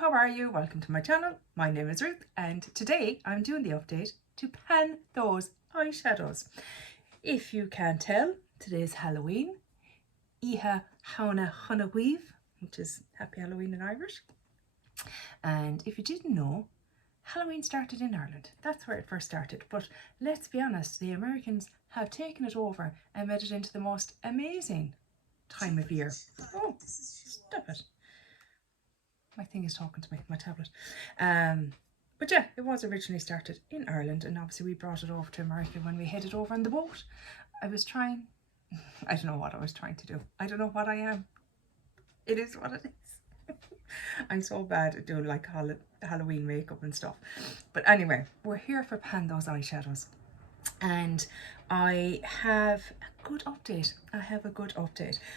how are you? Welcome to my channel. My name is Ruth and today I'm doing the update to pan those eyeshadows. If you can't tell, today is Halloween. Iha Hauna Hunaweave, which is Happy Halloween in Irish. And if you didn't know, Halloween started in Ireland. That's where it first started. But let's be honest, the Americans have taken it over and made it into the most amazing time of year. Oh, stop it. My thing is talking to me, my tablet. But yeah, it was originally started in Ireland, and obviously we brought it over to America when we headed over on the boat. I don't know what I was trying to do. I don't know what I am. It is what it is. I'm so bad at doing like Halloween makeup and stuff. But anyway, we're here for Pan Those Eyeshadows. And I have a good update.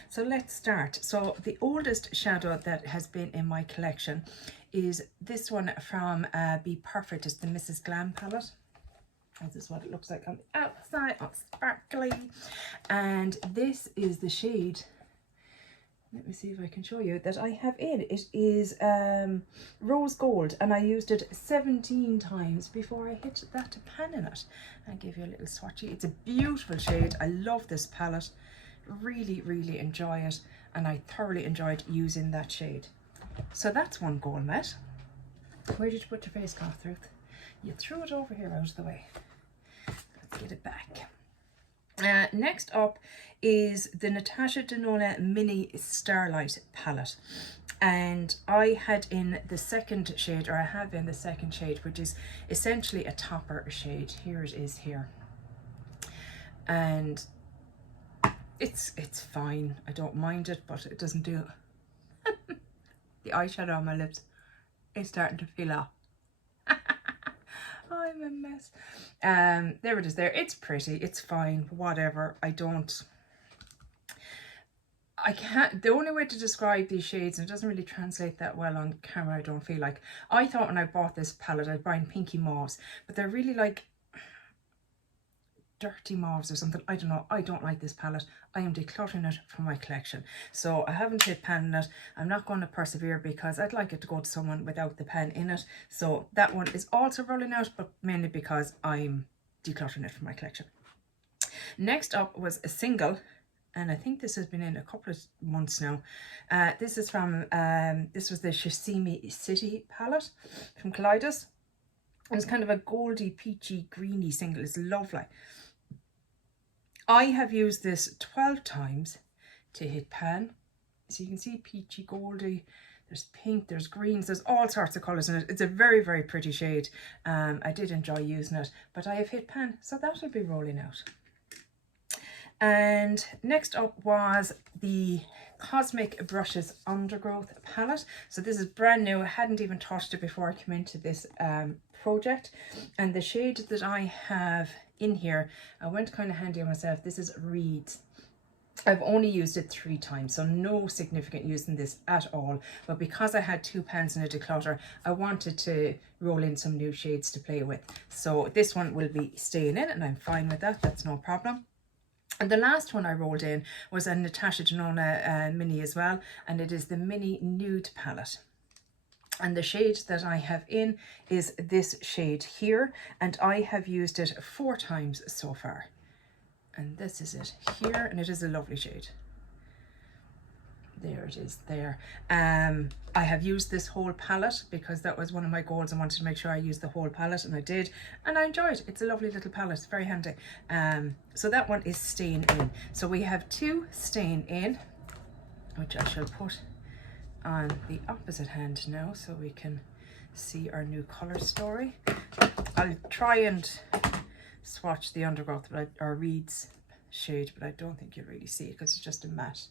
So let's start. So the oldest shadow that has been in my collection is this one from Be Perfect. It's the Mrs. Glam palette. This is what it looks like on the outside, all sparkly. And this is the shade, let me see if I can show you, that I have in. It is rose gold, and I used it 17 times before I hit that pan in it. I'll give you a little swatchy. It's a beautiful shade. I love this palette. Really enjoy it, and I thoroughly enjoyed using that shade. So that's one goal met. Where did you put your face cloth, Ruth? You threw it over here out of the way. Let's get it back. Next up is the Natasha Denona Mini Starlight palette, and I had in the second shade, or I have in the second shade, which is essentially a topper shade. Here it is here, and it's fine. I don't mind it, but it doesn't do it. The eyeshadow on my lips is starting to peel off. I'm a mess. There it is there. It's pretty, it's fine, whatever. The only way to describe these shades, and it doesn't really translate that well on camera, I don't feel like. I thought when I bought this palette I'd buy in pinky mauves, but they're really like dirty mauves or something. I don't know. I don't like this palette. I am decluttering it from my collection. So I haven't hit pan in it. I'm not going to persevere because I'd like it to go to someone without the pen in it. So that one is also rolling out, but mainly because I'm decluttering it from my collection. Next up was a single, and I think this has been in a couple of months now. This is from, this was the Shishimi City palette from Kaleidos. It's kind of a goldy, peachy, greeny single. It's lovely. I have used this 12 times to hit pan. So you can see peachy, goldy, there's pink, there's greens, there's all sorts of colours in it. It's a very pretty shade. I did enjoy using it, but I have hit pan, so that'll be rolling out. And next up was the Cosmic Brushes Undergrowth palette. So this is brand new. I hadn't even touched it before I came into this project. And the shade that I have in here, I went kind of handy on myself. This is Reeds. I've only used it 3 times, so no significant use in this at all. But because I had 2 pans in a declutter, I wanted to roll in some new shades to play with. So this one will be staying in, and I'm fine with that. That's no problem. And the last one I rolled in was a Natasha Denona mini as well, and it is the Mini Nude palette. And the shade that I have in is this shade here, and I have used it 4 times so far. And this is it here, and it is a lovely shade. There it is there. I have used this whole palette because that was one of my goals. I wanted to make sure I used the whole palette, and I did, and I enjoyed it. It's a lovely little palette. It's very handy. So that one is staying in. So we have 2 staying in, which I shall put on the opposite hand now so we can see our new color story. I'll try and swatch the Undergrowth or Reeds shade, but I don't think you'll really see it because it's just a matte.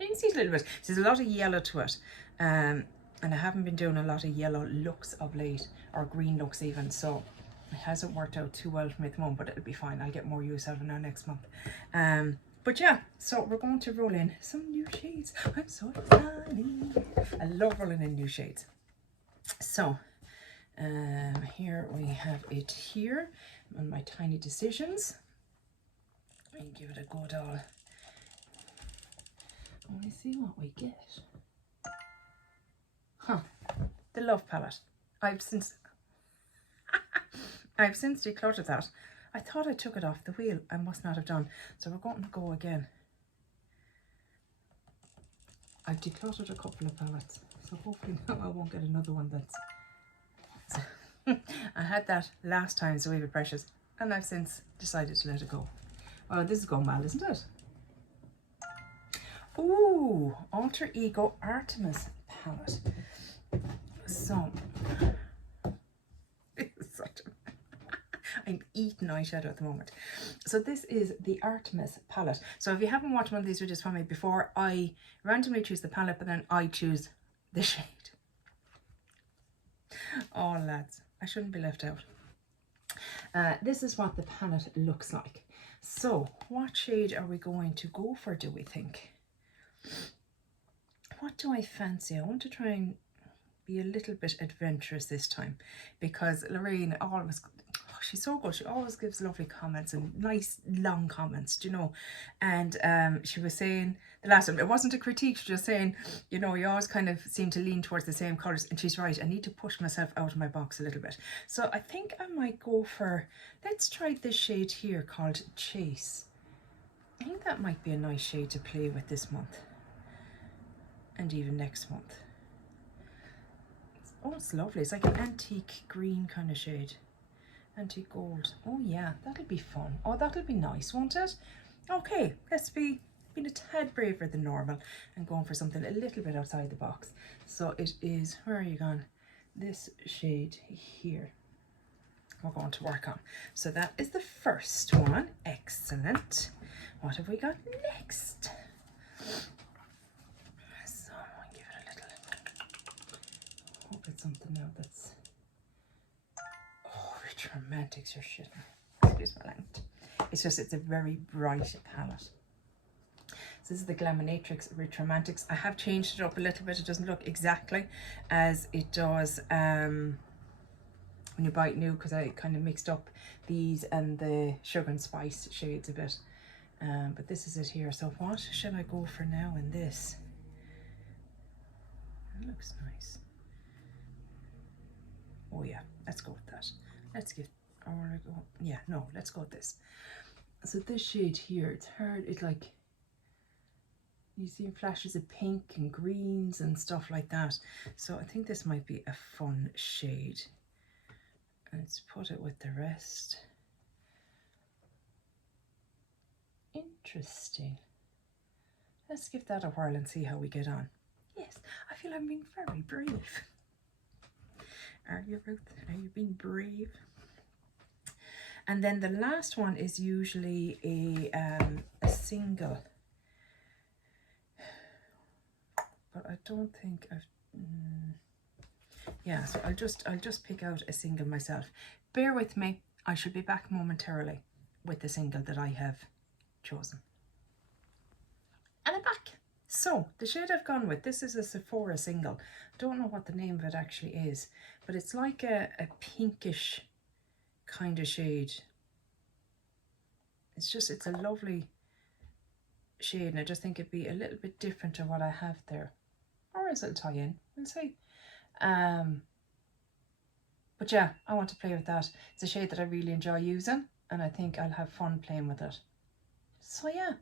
You can see it a little bit. There's a lot of yellow to it, and I haven't been doing a lot of yellow looks of late, or green looks even, so it hasn't worked out too well for me at the moment, but it'll be fine. I'll get more use out of it now next month. But yeah, so we're going to roll in some new shades. I'm so excited. I love rolling in new shades. So here we have it here on my tiny decisions. Let me give it a good let me see what we get. Huh. the Love palette. I've since decluttered that. I thought I took it off the wheel. I must not have done. So we're going to go again. I've decluttered a couple of palettes, so hopefully now I won't get another one that's... I had that last time, so we were precious, and I've since decided to let it go. Oh, this is going well, isn't it? Ooh, Alter Ego Artmus palette. So, I'm eating eyeshadow at the moment. So this is the Artmus palette. So if you haven't watched one of these videos from me before, I randomly choose the palette, but then I choose the shade. Oh lads, I shouldn't be left out. This is what the palette looks like. So what shade are we going to go for, do we think? What do I fancy? I want to try and be a little bit adventurous this time, because Lorraine always, oh, she's so good. She always gives lovely comments and nice long comments, do you know? And she was saying the last time, it wasn't a critique, she was just saying, you know, you always kind of seem to lean towards the same colours, and she's right. I need to push myself out of my box a little bit. So I think I might go for, let's try this shade here called Chase. I think that might be a nice shade to play with this month. And even next month. Oh, it's lovely. It's like an antique green kind of shade. Antique gold. Oh yeah, that'll be fun. Oh, that'll be nice, won't it? Okay, let's be being a tad braver than normal and going for something a little bit outside the box. So it is, where are you gone? This shade here we're going to work on. So that is the first one. Excellent. What have we got next? It's something now that's, oh, Rich Romantics, you're shitting. Excuse my language. It's just, it's a very bright palette. So this is the Glaminatrix Rich Romantics. I have changed it up a little bit. It doesn't look exactly as it does when you buy it new, because I kind of mixed up these and the Sugar and Spice shades a bit. But this is it here. So what shall I go for now in this? That looks nice. Oh yeah, let's go with that. Let's get, or go, yeah, no, let's go with this. So this shade here, it's hard, it's like, you see flashes of pink and greens and stuff like that. So I think this might be a fun shade. Let's put it with the rest. Interesting. Let's give that a whirl and see how we get on. Yes, I feel I'm being very brave. Are you, Ruth? Are you being brave? And then the last one is usually a single, but I don't think I've. Yeah, so I'll just pick out a single myself. Bear with me. I should be back momentarily with the single that I have chosen. And I'm back. So the shade I've gone with, this is a Sephora single. Don't know what the name of it actually is, but it's like a pinkish kind of shade. It's a lovely shade, and I just think it'd be a little bit different to what I have there. Or else it'll tie in, we'll see. But yeah, I want to play with that. It's a shade that I really enjoy using, and I think I'll have fun playing with it. So yeah.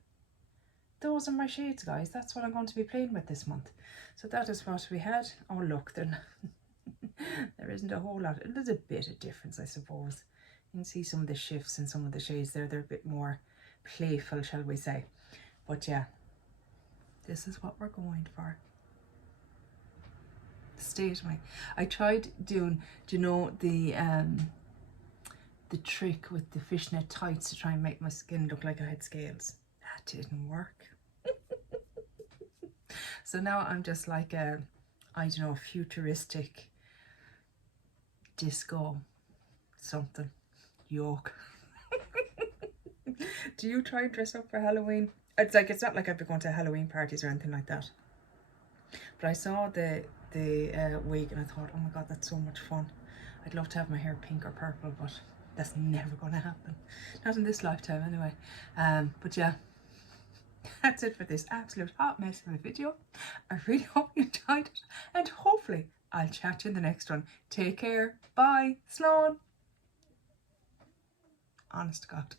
Those are my shades, guys. That's what I'm going to be playing with this month. So that is what we had. Oh, look, there isn't a whole lot. There's a bit of difference, I suppose. You can see some of the shifts in some of the shades there. They're a bit more playful, shall we say. But yeah, this is what we're going for. Stay with me. I tried doing, do you know, the trick with the fishnet tights to try and make my skin look like I had scales. That didn't work. So now I'm just like a, I don't know, futuristic disco something. Yoke. Do you try and dress up for Halloween? It's like, it's not like I've been going to Halloween parties or anything like that. But I saw the wig and I thought, oh my god, that's so much fun. I'd love to have my hair pink or purple, but that's never going to happen. Not in this lifetime anyway. But yeah. That's it for this absolute hot mess of a video. I really hope you enjoyed it, and hopefully I'll chat to you in the next one. Take care. Bye. Sloan. Honest to God.